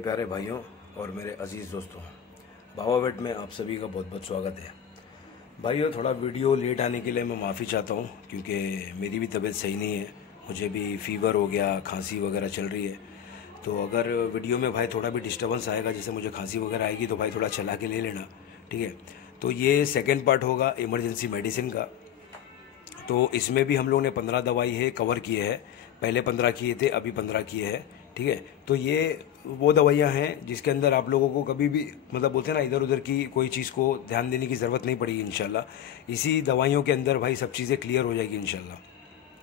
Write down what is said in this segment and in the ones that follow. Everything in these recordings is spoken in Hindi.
प्यारे भाइयों और मेरे अजीज़ दोस्तों, बाबा वेट में आप सभी का बहुत बहुत स्वागत है। भाइयों, थोड़ा वीडियो लेट आने के लिए मैं माफ़ी चाहता हूँ क्योंकि मेरी भी तबीयत सही नहीं है। मुझे भी फीवर हो गया, खांसी वगैरह चल रही है। तो अगर वीडियो में भाई थोड़ा भी डिस्टर्बेंस आएगा, जैसे मुझे खांसी वगैरह आएगी, तो भाई थोड़ा चला के ले लेना, ठीक है। तो ये सेकेंड पार्ट होगा इमरजेंसी मेडिसिन का। तो इसमें भी हम लोग ने 15 दवाई है कवर किए हैं। पहले 15 किए थे, अभी 15 किए हैं, ठीक है। तो ये वो दवाइयाँ हैं जिसके अंदर आप लोगों को कभी भी मतलब बोलते हैं ना, इधर उधर की कोई चीज़ को ध्यान देने की ज़रूरत नहीं पड़ेगी इंशाल्लाह। इसी दवाइयों के अंदर भाई सब चीज़ें क्लियर हो जाएगी इंशाल्लाह,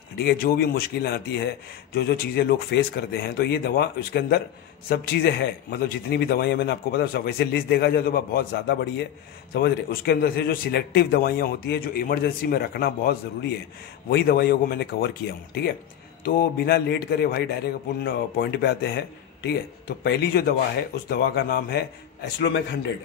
ठीक है। जो भी मुश्किलें आती है, जो चीज़ें लोग फेस करते हैं, तो ये दवा इसके अंदर सब चीज़ें हैं। मतलब जितनी भी दवाइयाँ मैंने आपको पता सब, वैसे लिस्ट देखा जाए तो बहुत ज़्यादा बड़ी है, समझ रहे। उसके अंदर से जो सिलेक्टिव दवाइयाँ होती है, जो इमरजेंसी में रखना बहुत ज़रूरी है, वही दवाइयों को मैंने कवर किया हूँ, ठीक है। तो बिना लेट करे भाई डायरेक्ट अपन पॉइंट पे आते हैं, ठीक है। तो पहली जो दवा है उस दवा का नाम है एस्लोमेक 100।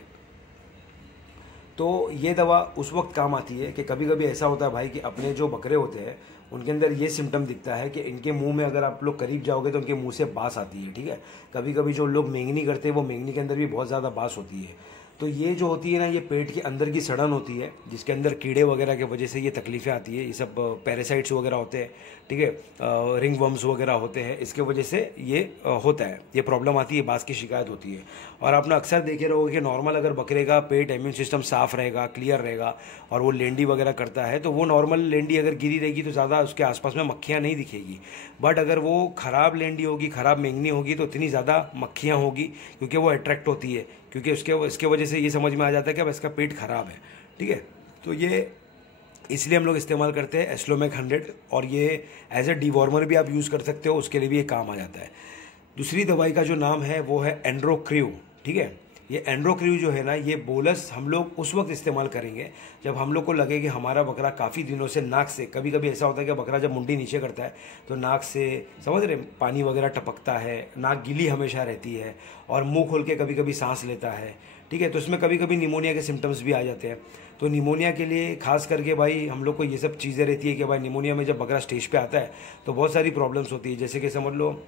तो ये दवा उस वक्त काम आती है कि कभी कभी ऐसा होता है भाई कि अपने जो बकरे होते हैं उनके अंदर ये सिम्टम दिखता है कि इनके मुंह में अगर आप लोग करीब जाओगे तो उनके मुंह से बास आती है, ठीक है। कभी कभी जो लोग मेंगनी करते हैं वो मेंगनी के अंदर भी बहुत ज़्यादा बास होती है। तो ये जो होती है ना, ये पेट के अंदर की सड़न होती है जिसके अंदर कीड़े वगैरह की वजह से ये तकलीफ़ें आती है। ये सब पैरासाइट्स वगैरह होते हैं, ठीक है, रिंग वर्म्स वगैरह होते हैं, इसके वजह से ये होता है, ये प्रॉब्लम आती है, बास की शिकायत होती है। और आपने अक्सर देखे रहोगे कि नॉर्मल अगर बकरे का पेट इम्यून सिस्टम साफ रहेगा, क्लियर रहेगा, और वो लेंडी वगैरह करता है, तो वो नॉर्मल लेंडी अगर गिरी रहेगी तो ज़्यादा उसके आसपास में मक्खियाँ नहीं दिखेगी। बट अगर वो ख़राब लेंडी होगी, ख़राब मेंगनी होगी, तो इतनी ज़्यादा मक्खियाँ होगी क्योंकि वो अट्रैक्ट होती है, क्योंकि इसके वजह से ये समझ में आ जाता है कि अब इसका पेट खराब है, ठीक है। तो ये इसलिए हम लोग इस्तेमाल करते हैं एस्लोमेक 100, और ये एज ए डिवॉर्मर भी आप यूज़ कर सकते हो, उसके लिए भी ये काम आ जाता है। दूसरी दवाई का जो नाम है वो है एंड्रोक्रिव, ठीक है। ये एंड्रोक्रिव जो है ना, ये बोलस हम लोग उस वक्त इस्तेमाल करेंगे जब हम लोग को लगे कि हमारा बकरा काफ़ी दिनों से नाक से, कभी कभी ऐसा होता है कि बकरा जब मुंडी नीचे करता है तो नाक से, समझ रहे, पानी वगैरह टपकता है, नाक गीली हमेशा रहती है, और मुंह खोल के कभी कभी सांस लेता है, ठीक है। तो इसमें कभी कभी निमोनिया के सिम्टम्स भी आ जाते हैं। तो निमोनिया के लिए खास करके भाई हम लोग को ये सब चीज़ें रहती है कि भाई निमोनिया में जब बकरा स्टेज पे आता है तो बहुत सारी प्रॉब्लम्स होती है, जैसे कि समझ लो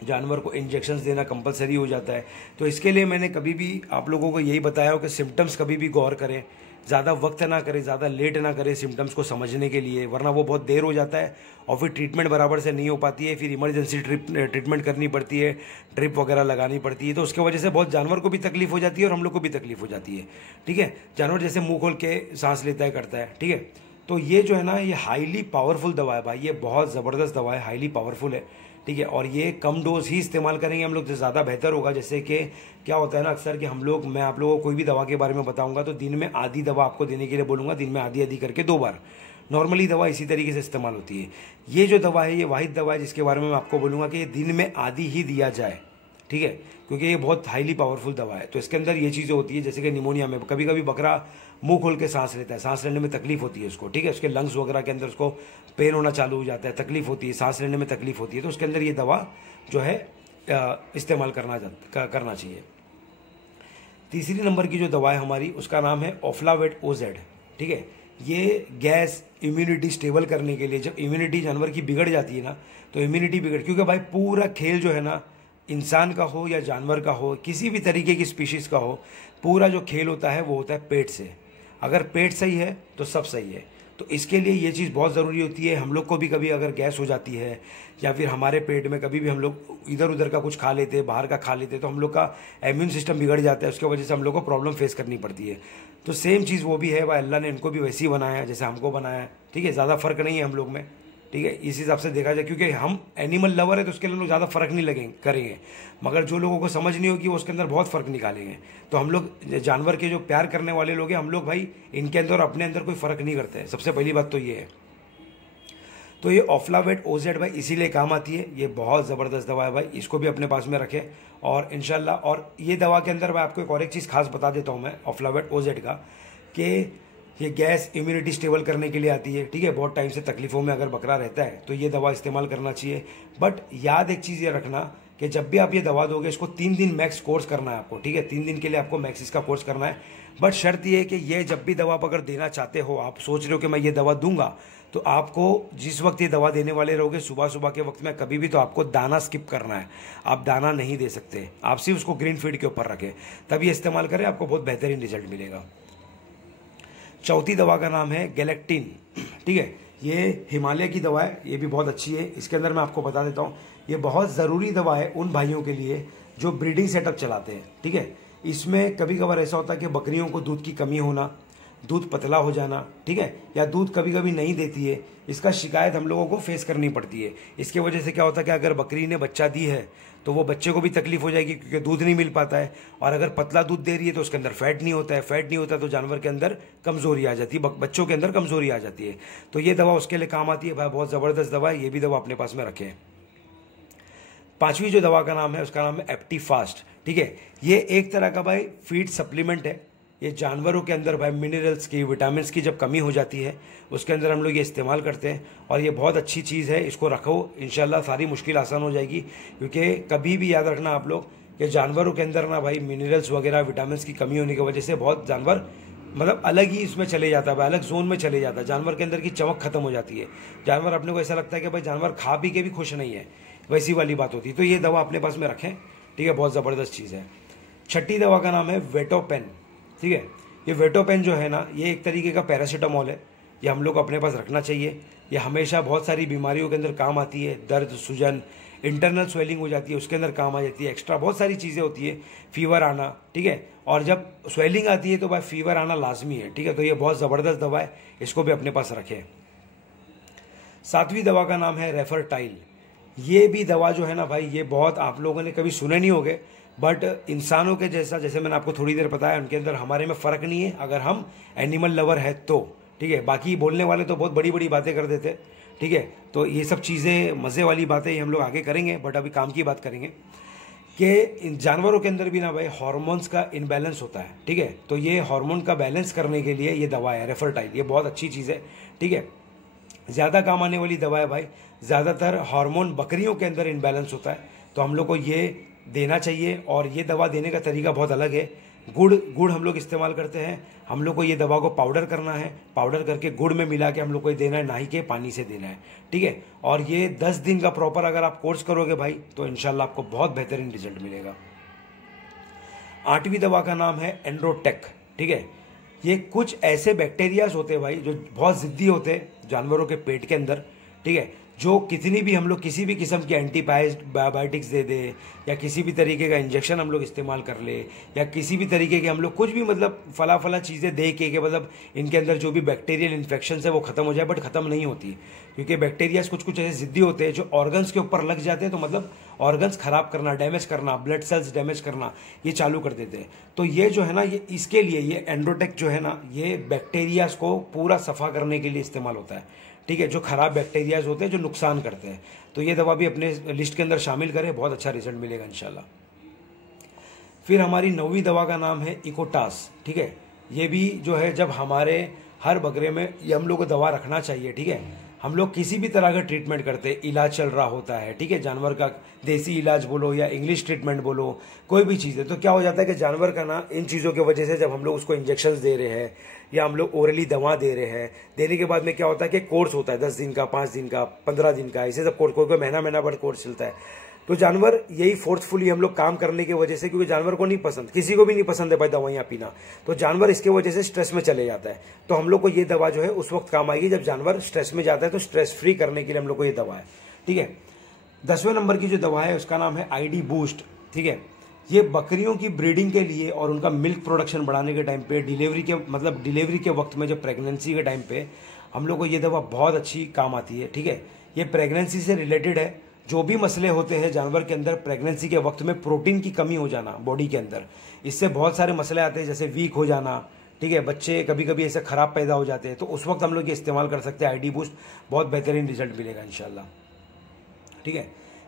जानवर को इंजेक्शंस देना कंपलसरी हो जाता है। तो इसके लिए मैंने कभी भी आप लोगों को यही बताया हो कि सिम्टम्स कभी भी गौर करें, ज़्यादा वक्त ना करें, ज़्यादा लेट ना करें सिम्टम्स को समझने के लिए, वरना वो बहुत देर हो जाता है और फिर ट्रीटमेंट बराबर से नहीं हो पाती है, फिर इमरजेंसी ट्रीटमेंट करनी पड़ती है, ड्रिप वगैरह लगानी पड़ती है। तो उसके वजह से बहुत जानवर को भी तकलीफ हो जाती है और हम लोग को भी तकलीफ हो जाती है, ठीक है। जानवर जैसे मुँह खोल के सांस लेता है, करता है, ठीक है। तो ये जो है ना, ये हाईली पावरफुल दवा है भाई, ये बहुत ज़बरदस्त दवा है, हाईली पावरफुल है, ठीक है। और ये कम डोज ही इस्तेमाल करेंगे हम लोग तो ज़्यादा बेहतर होगा। जैसे कि क्या होता है ना अक्सर कि हम लोग, मैं आप लोगों को कोई भी दवा के बारे में बताऊंगा तो दिन में आधी दवा आपको देने के लिए बोलूँगा, दिन में आधी आधी करके 2 बार। नॉर्मली दवा इसी तरीके से इस्तेमाल होती है। ये जो दवा है, ये वाहिद दवा है जिसके बारे में मैं आपको बोलूँगा कि ये दिन में आधी ही दिया जाए, ठीक है, क्योंकि ये बहुत हाईली पावरफुल दवा है। तो इसके अंदर ये चीज़ें होती है, जैसे कि निमोनिया में कभी कभी बकरा मुंह खोल के सांस लेता है, सांस लेने में तकलीफ होती है उसको, ठीक है। उसके लंग्स वगैरह के अंदर उसको पेन होना चालू हो जाता है, तकलीफ होती है, सांस लेने में तकलीफ होती है। तो उसके अंदर ये दवा जो है इस्तेमाल करना चाहिए। तीसरी नंबर की जो दवा है हमारी, उसका नाम है ऑफ्लावेट OZ, ठीक है। ये गैस, इम्यूनिटी स्टेबल करने के लिए, जब इम्यूनिटी जानवर की बिगड़ जाती है ना, तो इम्यूनिटी क्योंकि भाई पूरा खेल जो है ना, इंसान का हो या जानवर का हो, किसी भी तरीके की स्पीशीज़ का हो, पूरा जो खेल होता है वो होता है पेट से। अगर पेट सही है तो सब सही है। तो इसके लिए ये चीज़ बहुत ज़रूरी होती है। हम लोग को भी कभी अगर गैस हो जाती है या फिर हमारे पेट में कभी भी हम लोग इधर उधर का कुछ खा लेते हैं, बाहर का खा लेते हैं, तो हम लोग का इम्यून सिस्टम बिगड़ जाता है, उसकी वजह से हम लोग को प्रॉब्लम फेस करनी पड़ती है। तो सेम चीज़ वो भी है भाई, अल्लाह ने इनको भी वैसे ही बनाया जैसे हमको बनाया है, ठीक है। ज़्यादा फ़र्क नहीं है हम लोग में, ठीक है, इस हिसाब से देखा जाए, क्योंकि हम एनिमल लवर है तो उसके लिए लोग ज़्यादा फ़र्क नहीं करेंगे, मगर जो लोगों को समझ नहीं होगी वो उसके अंदर बहुत फ़र्क निकालेंगे। तो हम लोग जानवर के जो प्यार करने वाले लोग हैं, हम लोग भाई इनके अंदर और अपने अंदर कोई फ़र्क नहीं करते हैं। सबसे पहली बात तो ये है। तो ये ऑफ्लावेट OZ भाई इसीलिए काम आती है, ये बहुत ज़बरदस्त दवा है भाई, इसको भी अपने पास में रखें और इंशाल्लाह। और ये दवा के अंदर मैं आपको एक और एक चीज़ खास बता देता हूँ मैं ऑफ्लावेट OZ का, कि ये गैस, इम्यूनिटी स्टेबल करने के लिए आती है, ठीक है। बहुत टाइम से तकलीफ़ों में अगर बकरा रहता है तो ये दवा इस्तेमाल करना चाहिए। बट याद एक चीज़ ये रखना कि जब भी आप ये दवा दोगे इसको 3 दिन मैक्स कोर्स करना है आपको, ठीक है, 3 दिन के लिए आपको मैक्स इसका कोर्स करना है। बट शर्त ये है कि ये जब भी दवा आप अगर देना चाहते हो, आप सोच रहे हो कि मैं ये दवा दूंगा, तो आपको जिस वक्त ये दवा देने वाले रहोगे सुबह सुबह के वक्त में कभी भी, तो आपको दाना स्किप करना है। आप दाना नहीं दे सकते, आप सिर्फ उसको ग्रीन फीड के ऊपर रखें, तब ये इस्तेमाल करें, आपको बहुत बेहतरीन रिजल्ट मिलेगा। चौथी दवा का नाम है गैलेक्टिन, ठीक है, ये हिमालय की दवा है, ये भी बहुत अच्छी है। इसके अंदर मैं आपको बता देता हूँ, ये बहुत ज़रूरी दवा है उन भाइयों के लिए जो ब्रीडिंग सेटअप चलाते हैं, ठीक है। इसमें कभी कभार ऐसा होता है कि बकरियों को दूध की कमी होना, दूध पतला हो जाना, ठीक है, या दूध कभी कभी नहीं देती है, इसका शिकायत हम लोगों को फेस करनी पड़ती है। इसके वजह से क्या होता है कि अगर बकरी ने बच्चा दी है तो वो बच्चे को भी तकलीफ हो जाएगी क्योंकि दूध नहीं मिल पाता है, और अगर पतला दूध दे रही है तो उसके अंदर फैट नहीं होता है, फैट नहीं होता तो जानवर के अंदर कमजोरी आ जाती है, बच्चों के अंदर कमजोरी आ जाती है। तो ये दवा उसके लिए काम आती है भाई, बहुत ज़बरदस्त दवा है, ये भी दवा अपने पास में रखें। पांचवी जो दवा का नाम है उसका नाम है एप्टीफास्ट, ठीक है, ये एक तरह का भाई फीड सप्लीमेंट है। ये जानवरों के अंदर भाई मिनरल्स की, विटामिन की जब कमी हो जाती है उसके अंदर हम लोग ये इस्तेमाल करते हैं, और ये बहुत अच्छी चीज़ है, इसको रखो, इंशाल्लाह सारी मुश्किल आसान हो जाएगी। क्योंकि कभी भी याद रखना आप लोग कि जानवरों के अंदर ना भाई मिनरल्स वगैरह विटामिन की कमी होने की वजह से बहुत जानवर मतलब अलग ही इसमें चले जाता है, अलग जोन में चले जाता है, जानवर के अंदर की चमक खत्म हो जाती है, जानवर अपने को ऐसा लगता है कि भाई जानवर खा पी के भी खुश नहीं है, वैसी वाली बात होती है। तो ये दवा अपने पास में रखें, ठीक है, बहुत ज़बरदस्त चीज़ है। छठी दवा का नाम है वेटोपेन, ठीक है, ये वेटोपेन जो है ना, ये एक तरीके का पैरासीटामोल है, ये हम लोग को अपने पास रखना चाहिए। ये हमेशा बहुत सारी बीमारियों के अंदर काम आती है, दर्द, सूजन, इंटरनल स्वेलिंग हो जाती है उसके अंदर काम आ जाती है, एक्स्ट्रा बहुत सारी चीज़ें होती है, फीवर आना, ठीक है, और जब स्वेलिंग आती है तो भाई फीवर आना लाजमी है, ठीक है। तो ये बहुत ज़बरदस्त दवा है, इसको भी अपने पास रखें। सातवीं दवा का नाम है रेफरटाइल, ये भी दवा जो है ना भाई, ये बहुत आप लोगों ने कभी सुने नहीं होंगे, बट इंसानों के जैसा, जैसे मैंने आपको थोड़ी देर बताया, उनके अंदर हमारे में फ़र्क नहीं है अगर हम एनिमल लवर है तो, ठीक है। बाकी बोलने वाले तो बहुत बड़ी बड़ी बातें कर देते, ठीक है। तो ये सब चीज़ें मज़े वाली बातें हम लोग आगे करेंगे, बट अभी काम की बात करेंगे कि इन जानवरों के अंदर भी ना भाई हार्मोन्स का इनबैलेंस होता है, ठीक है। तो ये हार्मोन का बैलेंस करने के लिए ये दवा है रेफरटाइल, ये बहुत अच्छी चीज़ है, ठीक है, ज़्यादा काम आने वाली दवा है भाई। ज़्यादातर हार्मोन बकरियों के अंदर इनबैलेंस होता है, तो हम लोग को ये देना चाहिए, और ये दवा देने का तरीका बहुत अलग है। गुड़ हम लोग इस्तेमाल करते हैं, हम लोग को ये दवा को पाउडर करना है, पाउडर करके गुड़ में मिला के हम लोग को ये देना है, ना ही के पानी से देना है, ठीक है। और ये 10 दिन का प्रॉपर अगर आप कोर्स करोगे भाई तो इंशाल्लाह आपको बहुत बेहतरीन रिजल्ट मिलेगा। आठवीं दवा का नाम है एंड्रोटेक, ठीक है, ये कुछ ऐसे बैक्टीरियाज होते हैं भाई जो बहुत ज़िद्दी होते हैं जानवरों के पेट के अंदर, ठीक है, जो कितनी भी हम लोग किसी भी किस्म की एंटीबायोटिक्स दे दे, या किसी भी तरीके का इंजेक्शन हम लोग इस्तेमाल कर ले, या किसी भी तरीके के हम लोग कुछ भी मतलब फला चीज़ें दे के मतलब इनके अंदर जो भी बैक्टीरियल इन्फेक्शन है वो ख़त्म हो जाए, बट ख़त्म नहीं होती, क्योंकि बैक्टीरियाज कुछ ऐसे ज़िद्दी होते हैं जो ऑर्गन्स के ऊपर लग जाते हैं, तो मतलब ऑर्गन्स ख़राब करना, डैमेज करना, ब्लड सेल्स डैमेज करना, ये चालू कर देते हैं। तो ये जो है ना, ये इसके लिए ये एंड्रोटेक जो है ना, ये बैक्टीरियाज को पूरा सफ़ा करने के लिए इस्तेमाल होता है, ठीक है, जो खराब बैक्टीरियाज होते हैं जो नुकसान करते हैं। तो ये दवा भी अपने लिस्ट के अंदर शामिल करें, बहुत अच्छा रिजल्ट मिलेगा इंशाल्लाह। फिर हमारी 9वीं दवा का नाम है इकोटास, ठीक है, ये भी जो है जब हमारे हर बकरे में ये हम लोग को दवा रखना चाहिए, ठीक है। हम लोग किसी भी तरह का ट्रीटमेंट करते हैं, इलाज चल रहा होता है, ठीक है, जानवर का देसी इलाज बोलो या इंग्लिश ट्रीटमेंट बोलो, कोई भी चीज़ है, तो क्या हो जाता है कि जानवर का ना इन चीज़ों की वजह से जब हम लोग उसको इंजेक्शंस दे रहे हैं या हम लोग ओरली दवा दे रहे हैं, देने के बाद में क्या होता है कि कोर्स होता है 10 दिन का, 5 दिन का, 15 दिन का, ऐसे सब कोर्स, कोई महीना भर कोर्स चलता है। तो जानवर यही फोर्सफुली हम लोग काम करने की वजह से, क्योंकि जानवर को नहीं पसंद, किसी को भी नहीं पसंद है भाई दवाइयाँ पीना, तो जानवर इसके वजह से स्ट्रेस में चले जाता है। तो हम लोग को ये दवा जो है उस वक्त काम आएगी जब जानवर स्ट्रेस में जाता है, तो स्ट्रेस फ्री करने के लिए हम लोग को ये दवा है, ठीक है। 10वें नंबर की जो दवा है उसका नाम है ID बूस्ट, ठीक है, ये बकरियों की ब्रीडिंग के लिए और उनका मिल्क प्रोडक्शन बढ़ाने के टाइम पे, डिलीवरी के वक्त में, जब प्रेगनेंसी के टाइम पे हम लोग को ये दवा बहुत अच्छी काम आती है, ठीक है। ये प्रेगनेंसी से रिलेटेड है, जो भी मसले होते हैं जानवर के अंदर प्रेगनेंसी के वक्त में, प्रोटीन की कमी हो जाना बॉडी के अंदर, इससे बहुत सारे मसले आते हैं, जैसे वीक हो जाना, ठीक है, बच्चे कभी कभी ऐसे ख़राब पैदा हो जाते हैं, तो उस वक्त हम लोग ये इस्तेमाल कर सकते हैं ID बूस्ट, बहुत बेहतरीन रिजल्ट मिलेगा इंशाल्लाह, ठीक है।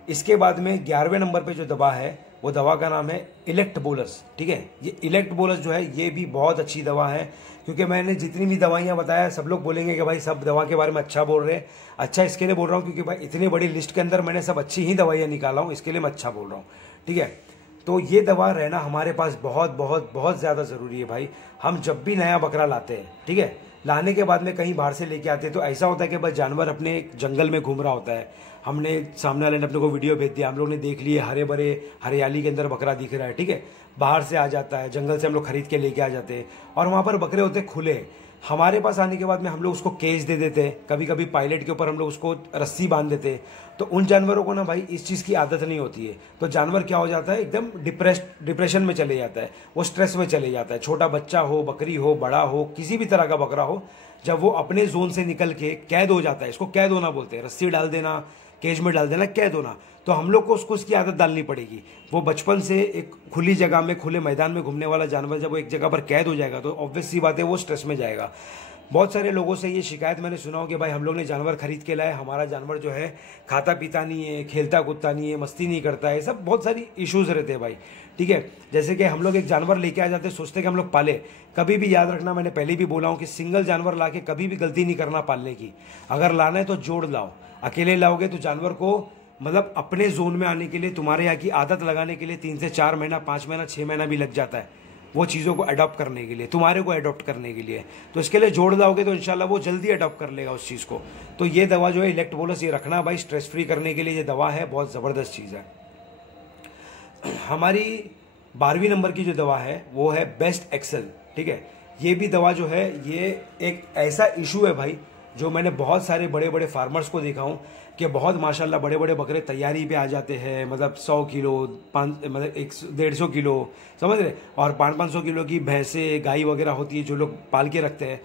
इसके बाद में 11वें नंबर पे जो दवा है वो दवा का नाम है इलेक्ट बोलस। ठीक है, ये इलेक्ट बोलस जो है ये भी बहुत अच्छी दवा है, क्योंकि मैंने जितनी भी दवाइयाँ बताया सब लोग बोलेंगे कि भाई सब दवा के बारे में अच्छा बोल रहे हैं। अच्छा इसके लिए बोल रहा हूँ क्योंकि भाई इतनी बड़ी लिस्ट के अंदर मैंने सब अच्छी ही दवाइयाँ निकाला हूँ, इसके लिए मैं अच्छा बोल रहा हूँ। ठीक है, तो ये दवा रहना हमारे पास बहुत बहुत बहुत ज़्यादा ज़रूरी है भाई। हम जब भी नया बकरा लाते हैं, ठीक है, लाने के बाद में कहीं बाहर से लेके आते हैं तो ऐसा होता है कि भाई जानवर अपने जंगल में घूम रहा होता है, हमने सामने वाले ने अपने को वीडियो भेज दिया, हम लोग ने देख लिए हरे भरे हरियाली के अंदर बकरा दिख रहा है, ठीक है, बाहर से आ जाता है, जंगल से हम लोग खरीद के लेके आ जाते हैं और वहाँ पर बकरे होते खुले। हमारे पास आने के बाद में हम लोग उसको केज दे देते हैं, कभी कभी पायलट के ऊपर हम लोग उसको रस्सी बांध देते हैं। तो उन जानवरों को ना भाई इस चीज़ की आदत नहीं होती है, तो जानवर क्या हो जाता है, एकदम डिप्रेशन में चले जाता है, वो स्ट्रेस में चले जाता है। छोटा बच्चा हो, बकरी हो, बड़ा हो, किसी भी तरह का बकरा हो, जब वो अपने जोन से निकल के कैद हो जाता है, इसको कैद होना बोलते हैं, रस्सी डाल देना, केज में डाल देना, कैद होना, तो हम लोग को उसको उसकी आदत डालनी पड़ेगी। वो बचपन से एक खुली जगह में, खुले मैदान में घूमने वाला जानवर जब वो एक जगह पर कैद हो जाएगा तो ऑब्वियस सी बात है वो स्ट्रेस में जाएगा। बहुत सारे लोगों से ये शिकायत मैंने सुना हो कि भाई हम लोग ने जानवर खरीद के लाए, हमारा जानवर जो है खाता पीता नहीं है, खेलता कूदता नहीं है, मस्ती नहीं करता है, सब बहुत सारी इश्यूज रहते हैं भाई। ठीक है, जैसे कि हम लोग एक जानवर लेके आ जाते हैं, सोचते हैं कि हम लोग पाले। कभी भी याद रखना, मैंने पहले भी बोला हूँ कि सिंगल जानवर ला के कभी भी गलती नहीं करना पालने की। अगर लाना है तो जोड़ लाओ, अकेले लाओगे तो जानवर को मतलब अपने जोन में आने के लिए, तुम्हारे यहाँ की आदत लगाने के लिए 3 से 4 महीना, 5 महीना, 6 महीना भी लग जाता है, वो चीज़ों को अडॉप्ट करने के लिए, तुम्हारे को अडॉप्ट करने के लिए। तो इसके लिए जोड़ लाओगे तो इंशाल्लाह वो जल्दी अडॉप्ट कर लेगा उस चीज़ को। तो ये दवा जो है इलेक्ट बोलस, ये रखना भाई, स्ट्रेस फ्री करने के लिए ये दवा है, बहुत ज़बरदस्त चीज़ है। हमारी 12वीं नंबर की जो दवा है वो है बेस्ट एक्सेल। ठीक है, ये भी दवा जो है ये एक ऐसा इशू है भाई, जो मैंने बहुत सारे बड़े बड़े फार्मर्स को देखा हूँ कि बहुत माशाल्लाह बड़े बड़े बकरे तैयारी पे आ जाते हैं, मतलब 100 किलो, 5 मतलब 150 किलो, समझ रहे, और 500 किलो की भैंसें, गाय वगैरह होती है जो लोग पाल के रखते हैं।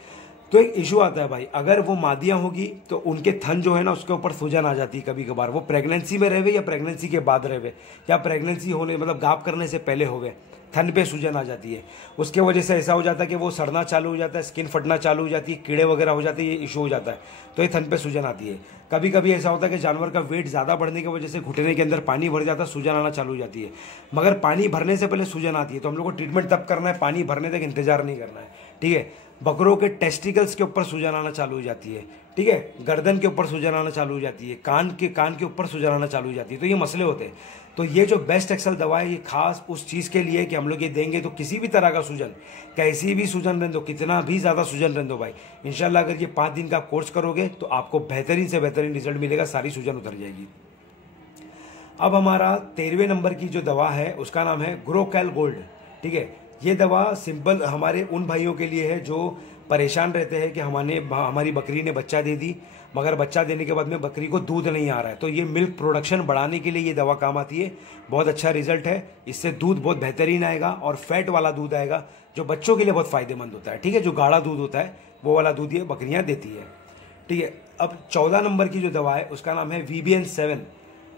तो एक इशू आता है भाई, अगर वो मादियाँ होगी तो उनके थन जो है ना उसके ऊपर सूजन आ जाती है कभी कभार, वो प्रेगनेंसी में रहे या प्रेगनेंसी के बाद रहे या प्रेगनेंसी होने मतलब गाप करने से पहले हो गए, थन पे सूजन आ जाती है। उसके वजह से ऐसा हो जाता है कि वो सड़ना चालू हो जाता है, स्किन फटना चालू हो जाती है, कीड़े वगैरह हो जाते हैं, ये इशू हो जाता है, तो ये थन पे सूजन आती है। कभी कभी ऐसा होता है कि जानवर का वेट ज़्यादा बढ़ने की वजह से घुटने के अंदर पानी भर जाता है, सूजन आना चालू हो जाती है। मगर पानी भरने से पहले सूजन आती है, तो हम लोग को ट्रीटमेंट तब करना है, पानी भरने तक इंतजार नहीं करना है। ठीक है, बकरों के टेस्टिकल्स के ऊपर सूजन आना चालू हो जाती है, ठीक है, गर्दन के ऊपर सूजन आना चालू हो जाती है, कान के ऊपर सूजन आना चालू हो जाती है, तो ये मसले होते हैं। तो ये जो बेस्ट एक्सेल दवा है ये खास उस चीज़ के लिए कि हम लोग ये देंगे तो किसी भी तरह का सूजन, कैसी भी सूजन रहने दो, कितना भी ज़्यादा सूजन रहने दो भाई, इंशाल्लाह अगर ये 5 दिन का कोर्स करोगे तो आपको बेहतरीन से बेहतरीन रिजल्ट मिलेगा, सारी सूजन उतर जाएगी। अब हमारा 13वें नंबर की जो दवा है उसका नाम है ग्रोकैल गोल्ड। ठीक है, ये दवा सिंपल हमारे उन भाइयों के लिए है जो परेशान रहते हैं कि हमारी बकरी ने बच्चा दे दी, मगर बच्चा देने के बाद में बकरी को दूध नहीं आ रहा है, तो ये मिल्क प्रोडक्शन बढ़ाने के लिए ये दवा काम आती है। बहुत अच्छा रिजल्ट है, इससे दूध बहुत बेहतरीन आएगा और फैट वाला दूध आएगा जो बच्चों के लिए बहुत फायदेमंद होता है। ठीक है, जो गाढ़ा दूध होता है वो वाला दूध ये बकरियाँ देती है। ठीक है, अब 14 नंबर की जो दवा है उसका नाम है VBN7।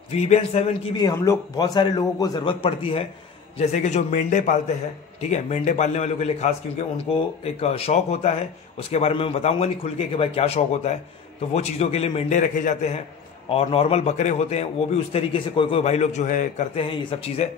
VBN7 की भी हम लोग बहुत सारे लोगों को ज़रूरत पड़ती है, जैसे कि जो मेंढे पालते हैं। ठीक है, मेंढे पालने वालों के लिए खास, क्योंकि उनको एक शौक होता है, उसके बारे में मैं बताऊंगा नहीं खुल के कि भाई क्या शौक होता है, तो वो चीज़ों के लिए मेंढे रखे जाते हैं। और नॉर्मल बकरे होते हैं वो भी उस तरीके से कोई भाई लोग जो है करते हैं ये सब चीज़ें।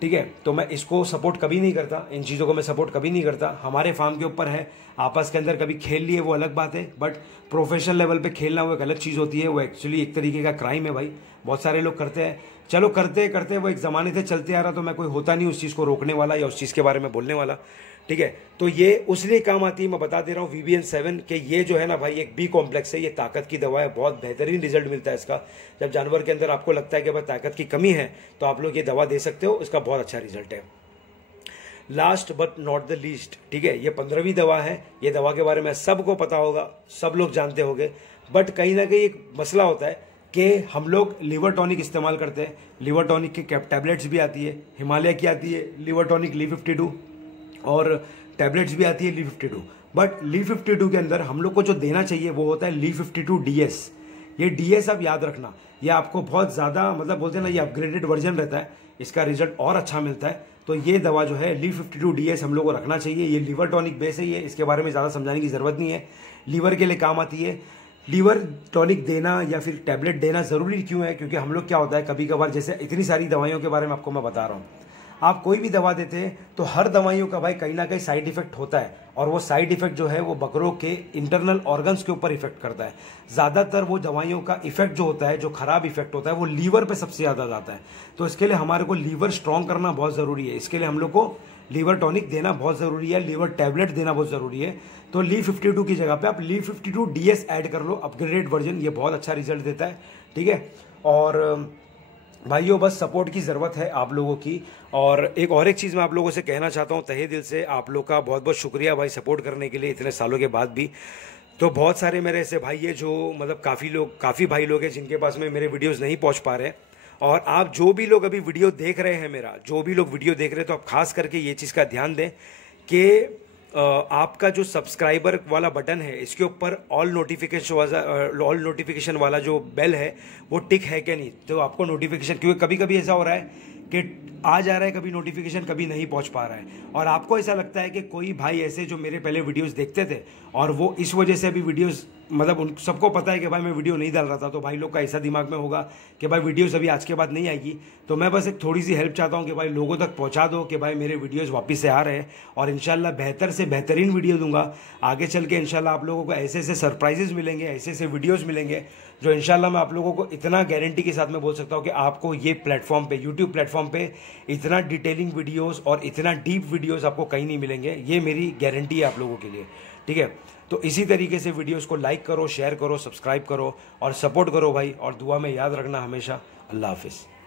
ठीक है, तो मैं इसको सपोर्ट कभी नहीं करता, इन चीज़ों को मैं सपोर्ट कभी नहीं करता। हमारे फार्म के ऊपर है, आपस के अंदर कभी खेल लिए वो अलग बात है, बट प्रोफेशनल लेवल पे खेलना वो एक अलग चीज़ होती है, वो एक्चुअली एक तरीके का क्राइम है भाई, बहुत सारे लोग करते हैं। चलो करते करते वो एक ज़माने से चलते आ रहा, तो मैं कोई होता नहीं उस चीज़ को रोकने वाला या उस चीज़ के बारे में बोलने वाला। ठीक है, तो ये उसलिए काम आती है, मैं बता दे रहा हूँ VBN7 के ये जो है ना भाई एक बी कॉम्प्लेक्स है, ये ताकत की दवा है, बहुत बेहतरीन रिजल्ट मिलता है इसका। जब जानवर के अंदर आपको लगता है कि भाई ताकत की कमी है तो आप लोग ये दवा दे सकते हो, इसका बहुत अच्छा रिजल्ट है। Last but not the least, ठीक है, ये 15वीं दवा है। ये दवा के बारे में सबको पता होगा, सब लोग जानते होंगे, बट कहीं ना कहीं एक मसला होता है कि हम लोग लीवर टॉनिक इस्तेमाल करते हैं। लीवर टॉनिक की टैबलेट्स भी आती है, हिमालय की आती है लीवर टॉनिक Li52, और टैबलेट्स भी आती है Li52। बट Li52 के अंदर हम लोग को जो देना चाहिए वो होता है Li52DS। ये DS आप याद रखना, ये आपको बहुत ज़्यादा मतलब बोलते हैं ना, ये अपग्रेडेड वर्जन रहता है, इसका रिजल्ट और अच्छा मिलता है। तो ये दवा जो है Li52DS हम लोग को रखना चाहिए। ये लीवर टॉनिक बेस है, ये इसके बारे में ज़्यादा समझाने की ज़रूरत नहीं है, लीवर के लिए काम आती है। लीवर टॉनिक देना या फिर टैबलेट देना ज़रूरी क्यों है? क्योंकि हम लोग क्या होता है कभी कभार, जैसे इतनी सारी दवाइयों के बारे में आपको मैं बता रहा हूँ, आप कोई भी दवा देते हैं तो हर दवाइयों का भाई कहीं ना कहीं साइड इफेक्ट होता है, और वो साइड इफेक्ट जो है वो बकरों के इंटरनल ऑर्गन्स के ऊपर इफेक्ट करता है। ज़्यादातर वो दवाइयों का इफेक्ट जो होता है, जो खराब इफेक्ट होता है, वो लीवर पे सबसे ज़्यादा जाता है। तो इसके लिए हमारे को लीवर स्ट्रॉन्ग करना बहुत ज़रूरी है। इसके लिए हम लोग को लीवर टॉनिक देना बहुत ज़रूरी है, लीवर टैबलेट देना बहुत ज़रूरी है। तो ली 52 की जगह पे आप ली 52 DS ऐड कर लो, अपग्रेडेड वर्जन, ये बहुत अच्छा रिजल्ट देता है। ठीक है, और भाइयों बस सपोर्ट की ज़रूरत है आप लोगों की। और एक चीज़ मैं आप लोगों से कहना चाहता हूँ, तहे दिल से आप लोग का बहुत बहुत शुक्रिया भाई सपोर्ट करने के लिए इतने सालों के बाद भी। तो बहुत सारे मेरे ऐसे भाई है जो मतलब काफ़ी भाई लोग हैं जिनके पास में मेरे वीडियोस नहीं पहुंच पा रहे। और आप जो भी लोग अभी वीडियो देख रहे हैं, मेरा जो भी लोग वीडियो देख रहे हैं, तो आप खास करके ये चीज़ का ध्यान दें कि आपका जो सब्सक्राइबर वाला बटन है, इसके ऊपर ऑल नोटिफिकेशन वाला जो बेल है वो टिक है क्या नहीं, तो आपको नोटिफिकेशन, क्योंकि कभी कभी ऐसा हो रहा है कि आ जा रहा है कभी नोटिफिकेशन, कभी नहीं पहुंच पा रहा है, और आपको ऐसा लगता है कि कोई भाई ऐसे जो मेरे पहले वीडियोस देखते थे और वो इस वजह से अभी वीडियोस, मतलब उन सबको पता है कि भाई मैं वीडियो नहीं डाल रहा था, तो भाई लोग का ऐसा दिमाग में होगा कि भाई वीडियोस अभी आज के बाद नहीं आएगी। तो मैं बस एक थोड़ी सी हेल्प चाहता हूँ कि भाई लोगों तक पहुँचा दो कि भाई मेरे वीडियोज़ वापस से आ रहे हैं, और इंशाल्लाह बेहतर से बेहतरीन वीडियो दूंगा आगे चल के। इंशाल्लाह आप लोगों को ऐसे ऐसे सरप्राइजेस मिलेंगे, ऐसे ऐसे वीडियोज़ मिलेंगे जो इंशाल्लाह मैं आप लोगों को इतना गारंटी के साथ में बोल सकता हूँ कि आपको ये प्लेटफॉर्म पे, यूट्यूब प्लेटफॉर्म पे इतना डिटेलिंग वीडियोस और इतना डीप वीडियोस आपको कहीं नहीं मिलेंगे, ये मेरी गारंटी है आप लोगों के लिए। ठीक है, तो इसी तरीके से वीडियोस को लाइक करो, शेयर करो, सब्सक्राइब करो और सपोर्ट करो भाई, और दुआ में याद रखना हमेशा। अल्लाह हाफिज़।